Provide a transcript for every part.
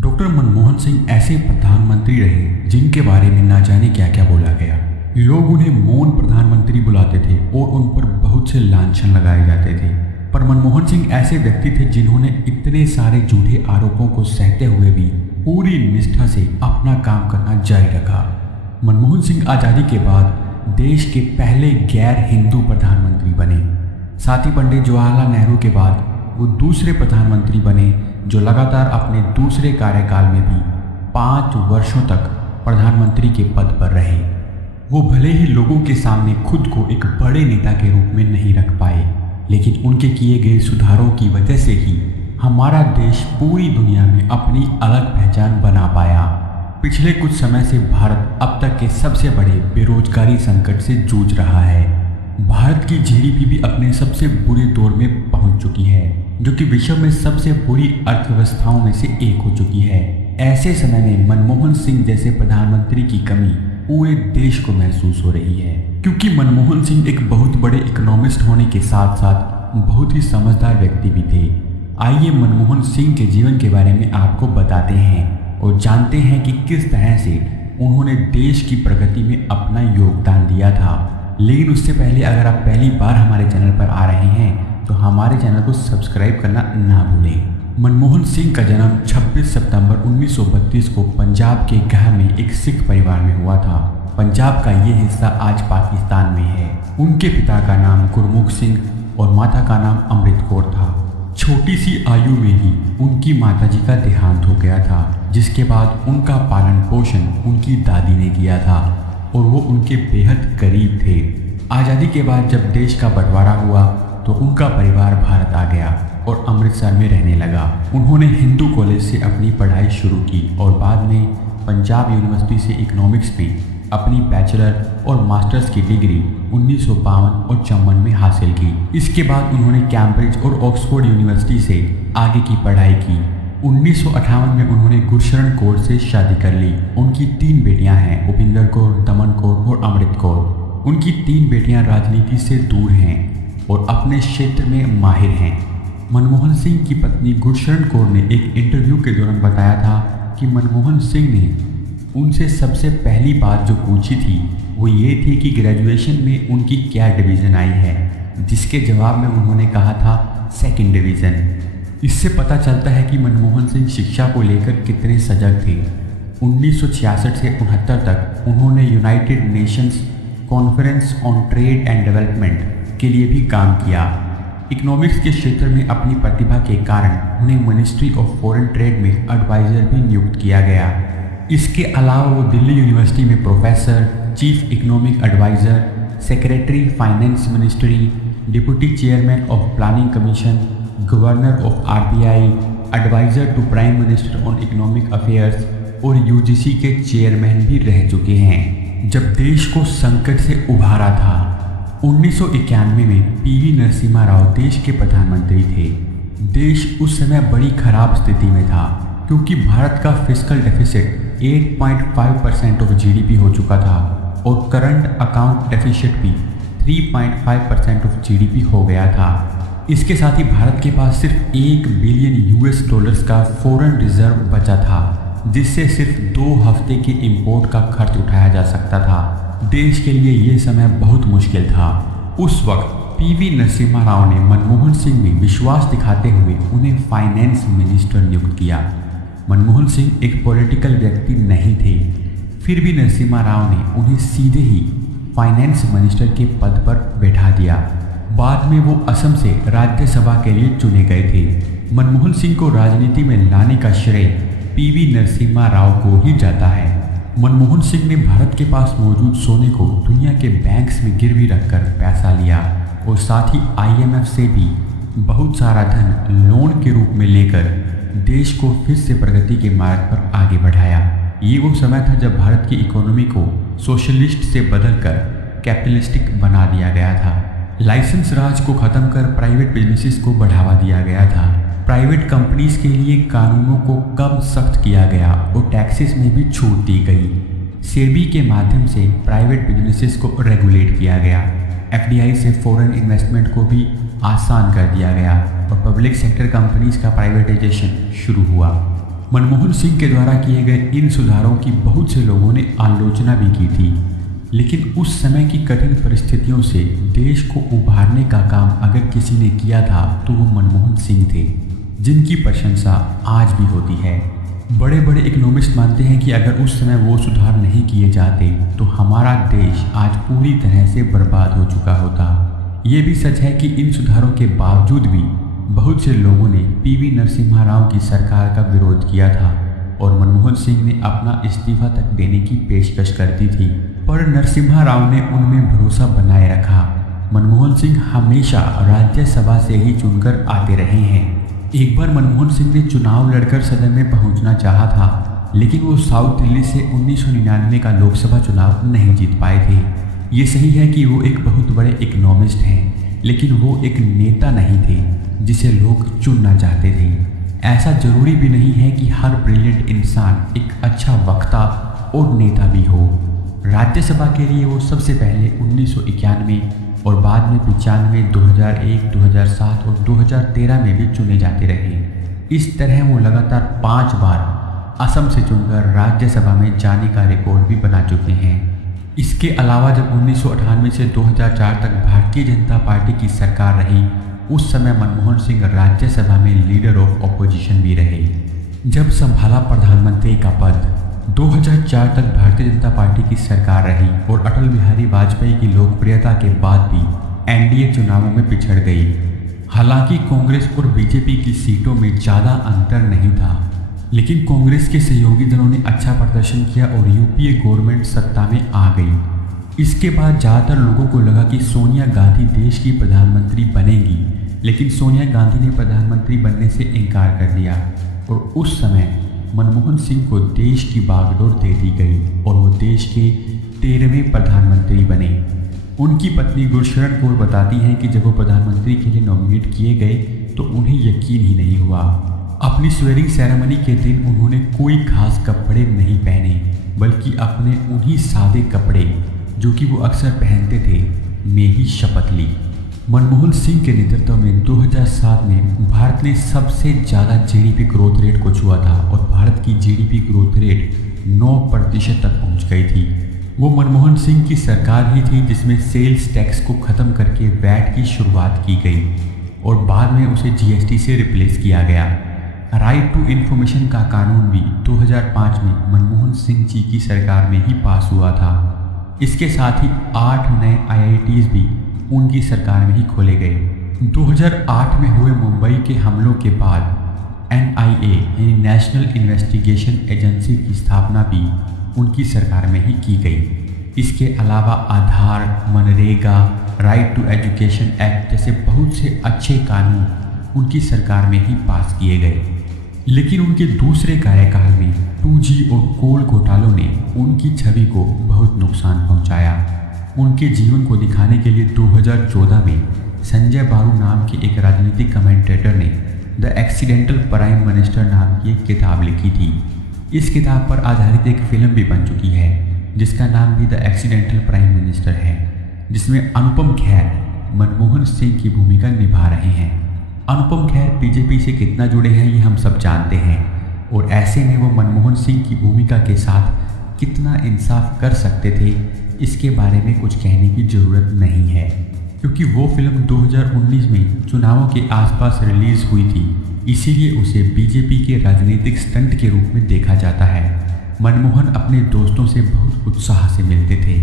Doctor Manmohan Singh ऐसे प्रधानमंत्री रहे जिनके बारे में ना जाने क्या क्या बोला गया। लोग उन्हें मौन प्रधानमंत्री बुलाते थे और उन पर बहुत से लांछन लगाए जाते थे। पर मनमोहन सिंह ऐसे व्यक्ति थे जिन्होंने इतने सारे झूठे आरोपों को सहते हुए भी पूरी निष्ठा से अपना काम करना जारी रखा। मनमोहन सिंह आज़ादी के बाद देश के पहले गैर हिंदू प्रधानमंत्री बने। साथ ही पंडित जवाहरलाल नेहरू के बाद वो दूसरे प्रधानमंत्री बने जो लगातार अपने दूसरे कार्यकाल में भी 5 वर्षों तक प्रधानमंत्री के पद पर रहे। वो भले ही लोगों के सामने खुद को एक बड़े नेता के रूप में नहीं रख पाए, लेकिन उनके किए गए सुधारों की वजह से ही हमारा देश पूरी दुनिया में अपनी अलग पहचान बना पाया। पिछले कुछ समय से भारत अब तक के सबसे बड़े बेरोजगारी संकट से जूझ रहा है। भारत की जीडीपी भी अपने सबसे बुरे दौर में पहुंच चुकी है, जो कि विश्व में सबसे बुरी अर्थव्यवस्थाओं में से एक हो चुकी है। ऐसे समय में मनमोहन सिंह जैसे प्रधानमंत्री की कमी पूरे देश को महसूस हो रही है, क्योंकि मनमोहन सिंह एक बहुत बड़े इकोनॉमिस्ट होने के साथ साथ बहुत ही समझदार व्यक्ति भी थे। आइए मनमोहन सिंह के जीवन के बारे में आपको बताते हैं और जानते हैं कि किस तरह से उन्होंने देश की प्रगति में अपना योगदान दिया था। लेकिन उससे पहले अगर आप पहली बार हमारे चैनल पर आ रहे हैं तो हमारे चैनल को सब्सक्राइब करना ना भूलें। मनमोहन सिंह का जन्म 26 सितंबर 1932 को पंजाब के गह में एक सिख परिवार में हुआ था। पंजाब का ये हिस्सा आज पाकिस्तान में है। उनके पिता का नाम गुरमुख सिंह और माता का नाम अमृत कौर था। छोटी सी आयु में ही उनकी माताजी का देहांत हो गया था, जिसके बाद उनका पालन पोषण उनकी दादी ने किया था और वो उनके बेहद करीब थे। आज़ादी के बाद जब देश का बंटवारा हुआ तो उनका परिवार भारत आ गया और अमृतसर में रहने लगा। उन्होंने हिंदू कॉलेज से अपनी पढ़ाई शुरू की और बाद में पंजाब यूनिवर्सिटी से इकोनॉमिक्स में अपनी बैचलर और मास्टर्स की डिग्री 1952 और 54 में हासिल की। इसके बाद उन्होंने कैम्ब्रिज और ऑक्सफोर्ड यूनिवर्सिटी से आगे की पढ़ाई की। 1958 में उन्होंने गुरशरण कौर से शादी कर ली। उनकी 3 बेटियां हैं, उपिंदर कौर, दमन कौर और अमृत कौर। उनकी 3 बेटियां राजनीति से दूर हैं और अपने क्षेत्र में माहिर हैं। मनमोहन सिंह की पत्नी गुरशरण कौर ने एक इंटरव्यू के दौरान बताया था कि मनमोहन सिंह ने उनसे सबसे पहली बात जो पूछी थी वो ये थी कि ग्रेजुएशन में उनकी क्या डिवीज़न आई है, जिसके जवाब में उन्होंने कहा था 2nd डिवीज़न। इससे पता चलता है कि मनमोहन सिंह शिक्षा को लेकर कितने सजग थे। 1966 से 69 तक उन्होंने United Nations conference on trade and development के लिए भी काम किया। इकोनॉमिक्स के क्षेत्र में अपनी प्रतिभा के कारण उन्हें मिनिस्ट्री ऑफ फॉरेन ट्रेड में एडवाइज़र भी नियुक्त किया गया। इसके अलावा वो दिल्ली यूनिवर्सिटी में professor, chief economic adviser, secretary finance ministry, deputy chairman of planning commission, governor of RBI, adviser to prime minister on economic affairs और यूजीसी के चेयरमैन भी रह चुके हैं। जब देश को संकट से उभारा था 1991 में पीवी नरसिम्हा राव देश के प्रधानमंत्री थे। देश उस समय बड़ी खराब स्थिति में था, क्योंकि भारत का फिस्कल डेफिसिट 8.5% ऑफ जीडीपी हो चुका था और करंट अकाउंट डेफिसिट भी 3.5% ऑफ जीडीपी हो गया था। इसके साथ ही भारत के पास सिर्फ $1 बिलियन का फॉरेन रिजर्व बचा था, जिससे सिर्फ 2 हफ्ते के इंपोर्ट का खर्च उठाया जा सकता था। देश के लिए ये समय बहुत मुश्किल था। उस वक्त पीवी नरसिम्हा राव ने मनमोहन सिंह में विश्वास दिखाते हुए उन्हें फाइनेंस मिनिस्टर नियुक्त किया। मनमोहन सिंह एक पॉलिटिकल व्यक्ति नहीं थे, फिर भी नरसिम्हा राव ने उन्हें सीधे ही फाइनेंस मिनिस्टर के पद पर बैठा दिया। बाद में वो असम से राज्यसभा के लिए चुने गए थे। मनमोहन सिंह को राजनीति में लाने का श्रेय पीवी नरसिम्हा राव को ही जाता है। मनमोहन सिंह ने भारत के पास मौजूद सोने को दुनिया के बैंक्स में गिरवी रखकर पैसा लिया और साथ ही आईएमएफ से भी बहुत सारा धन लोन के रूप में लेकर देश को फिर से प्रगति के मार्ग पर आगे बढ़ाया। ये वो समय था जब भारत की इकोनॉमी को सोशलिस्ट से बदलकर कैपिटलिस्टिक बना दिया गया था। लाइसेंस राज को खत्म कर प्राइवेट बिजनेसेस को बढ़ावा दिया गया था। प्राइवेट कंपनीज के लिए कानूनों को कम सख्त किया गया और टैक्सेस में भी छूट दी गई। सेबी के माध्यम से प्राइवेट बिजनेसेस को रेगुलेट किया गया। एफडीआई से फॉरेन इन्वेस्टमेंट को भी आसान कर दिया गया और पब्लिक सेक्टर कंपनीज का प्राइवेटाइजेशन शुरू हुआ। मनमोहन सिंह के द्वारा किए गए इन सुधारों की बहुत से लोगों ने आलोचना भी की थी, लेकिन उस समय की कठिन परिस्थितियों से देश को उभारने का काम अगर किसी ने किया था तो वो मनमोहन सिंह थे, जिनकी प्रशंसा आज भी होती है। बड़े बड़े इकोनॉमिस्ट मानते हैं कि अगर उस समय वो सुधार नहीं किए जाते तो हमारा देश आज पूरी तरह से बर्बाद हो चुका होता। ये भी सच है कि इन सुधारों के बावजूद भी बहुत से लोगों ने पीवी नरसिम्हा राव की सरकार का विरोध किया था और मनमोहन सिंह ने अपना इस्तीफा तक देने की पेशकश कर दी थी, पर नरसिम्हा राव ने उनमें भरोसा बनाए रखा। मनमोहन सिंह हमेशा राज्यसभा से ही चुनकर आते रहे हैं। एक बार मनमोहन सिंह ने चुनाव लड़कर सदन में पहुंचना चाहा था, लेकिन वो साउथ दिल्ली से 1999 का लोकसभा चुनाव नहीं जीत पाए थे। ये सही है कि वो एक बहुत बड़े इकोनॉमिस्ट हैं, लेकिन वो एक नेता नहीं थे जिसे लोग चुनना चाहते थे। ऐसा जरूरी भी नहीं है कि हर ब्रिलियंट इंसान एक अच्छा वक्ता और नेता भी हो। राज्यसभा के लिए वो सबसे पहले 1991 और बाद में 95, 2001, 2007 और 2013 में भी चुने जाते रहे। इस तरह वो लगातार 5 बार असम से चुनकर राज्यसभा में जाने का रिकॉर्ड भी बना चुके हैं। इसके अलावा जब 1998 से 2004 तक भारतीय जनता पार्टी की सरकार रही, उस समय मनमोहन सिंह राज्यसभा में लीडर ऑफ ऑपोजिशन भी रहे। जब संभाला प्रधानमंत्री का पद, 2004 तक भारतीय जनता पार्टी की सरकार रही और अटल बिहारी वाजपेयी की लोकप्रियता के बाद भी एनडीए चुनावों में पिछड़ गई। हालांकि कांग्रेस और बीजेपी की सीटों में ज़्यादा अंतर नहीं था, लेकिन कांग्रेस के सहयोगी दलों ने अच्छा प्रदर्शन किया और यूपीए गवर्नमेंट सत्ता में आ गई। इसके बाद ज़्यादातर लोगों को लगा कि सोनिया गांधी देश की प्रधानमंत्री बनेगी, लेकिन सोनिया गांधी ने प्रधानमंत्री बनने से इनकार कर दिया और उस समय मनमोहन सिंह को देश की बागडोर दे दी गई और वो देश के 13वें प्रधानमंत्री बने। उनकी पत्नी गुरशरण कौर बताती हैं कि जब वो प्रधानमंत्री के लिए नॉमिनेट किए गए तो उन्हें यकीन ही नहीं हुआ। अपनी स्वेरिंग सेरेमनी के दिन उन्होंने कोई खास कपड़े नहीं पहने, बल्कि अपने उन्हीं सादे कपड़े जो कि वो अक्सर पहनते थे में ही शपथ ली। मनमोहन सिंह के नेतृत्व में 2007 में भारत ने सबसे ज़्यादा जीडीपी ग्रोथ रेट को छुआ था और भारत की जीडीपी ग्रोथ रेट 9% तक पहुंच गई थी। वो मनमोहन सिंह की सरकार ही थी जिसमें सेल्स टैक्स को ख़त्म करके वैट की शुरुआत की गई और बाद में उसे जीएसटी से रिप्लेस किया गया। राइट टू इन्फॉर्मेशन का कानून भी 2005 में मनमोहन सिंह जी की सरकार में ही पास हुआ था। इसके साथ ही 8 नए आईआईटीज भी उनकी सरकार में ही खोले गए। 2008 में हुए मुंबई के हमलों के बाद एनआईए यानी नेशनल इन्वेस्टिगेशन एजेंसी की स्थापना भी उनकी सरकार में ही की गई। इसके अलावा Aadhaar, MNREGA, right to education act जैसे बहुत से अच्छे कानून उनकी सरकार में ही पास किए गए। लेकिन उनके दूसरे कार्यकाल में 2G और कोल घोटालों ने उनकी छवि को बहुत नुकसान पहुंचाया। उनके जीवन को दिखाने के लिए 2014 में संजय बारू नाम के एक राजनीतिक कमेंटेटर ने द एक्सीडेंटल प्राइम मिनिस्टर नाम की एक किताब लिखी थी। इस किताब पर आधारित एक फिल्म भी बन चुकी है जिसका नाम भी द एक्सीडेंटल प्राइम मिनिस्टर है, जिसमें अनुपम खेर मनमोहन सिंह की भूमिका निभा रहे हैं। अनुपम खेर बीजेपी से कितना जुड़े हैं ये हम सब जानते हैं और ऐसे में वो मनमोहन सिंह की भूमिका के साथ कितना इंसाफ कर सकते थे इसके बारे में कुछ कहने की ज़रूरत नहीं है, क्योंकि वो फिल्म 2019 में चुनावों के आसपास रिलीज़ हुई थी, इसीलिए उसे बीजेपी के राजनीतिक स्टंट के रूप में देखा जाता है। मनमोहन अपने दोस्तों से बहुत उत्साह से मिलते थे।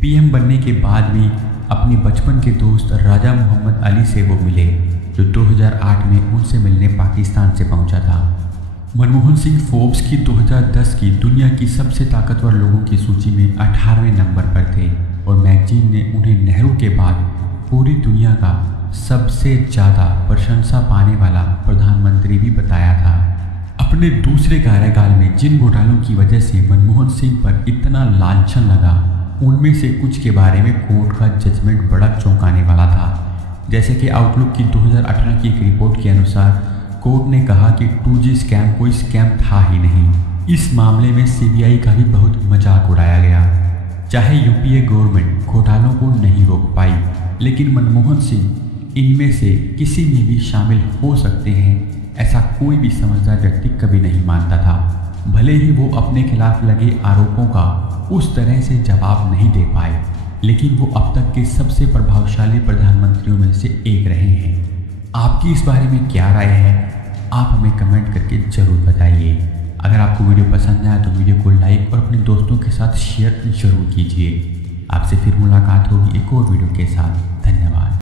पीएम बनने के बाद भी अपने बचपन के दोस्त राजा मोहम्मद अली से वो मिले, जो 2008 में उनसे मिलने पाकिस्तान से पहुंचा था। मनमोहन सिंह फोर्ब्स की 2010 की दुनिया की सबसे ताकतवर लोगों की सूची में 18वें नंबर पर थे और मैगजीन ने उन्हें नेहरू के बाद पूरी दुनिया का सबसे ज़्यादा प्रशंसा पाने वाला प्रधानमंत्री भी बताया था। अपने दूसरे कार्यकाल में जिन घोटालों की वजह से मनमोहन सिंह पर इतना लांछन लगा, उनमें से कुछ के बारे में कोर्ट का जजमेंट बड़ा चौंकाने वाला था। जैसे कि आउटलुक की 2018 की एक रिपोर्ट के अनुसार कोर्ट ने कहा कि 2G स्कैम कोई स्कैम था ही नहीं। इस मामले में सीबीआई का भी बहुत मजाक उड़ाया गया। चाहे यूपीए गवर्नमेंट घोटालों को नहीं रोक पाई, लेकिन मनमोहन सिंह इनमें से किसी में भी शामिल हो सकते हैं, ऐसा कोई भी समझदार व्यक्ति कभी नहीं मानता था। भले ही वो अपने खिलाफ लगे आरोपों का उस तरह से जवाब नहीं दे पाए, लेकिन वो अब तक के सबसे प्रभावशाली प्रधानमंत्रियों में से एक रहे हैं। आपकी इस बारे में क्या राय है, आप हमें कमेंट करके ज़रूर बताइए। अगर आपको वीडियो पसंद आया तो वीडियो को लाइक और अपने दोस्तों के साथ शेयर जरूर कीजिए। आपसे फिर मुलाकात होगी एक और वीडियो के साथ। धन्यवाद।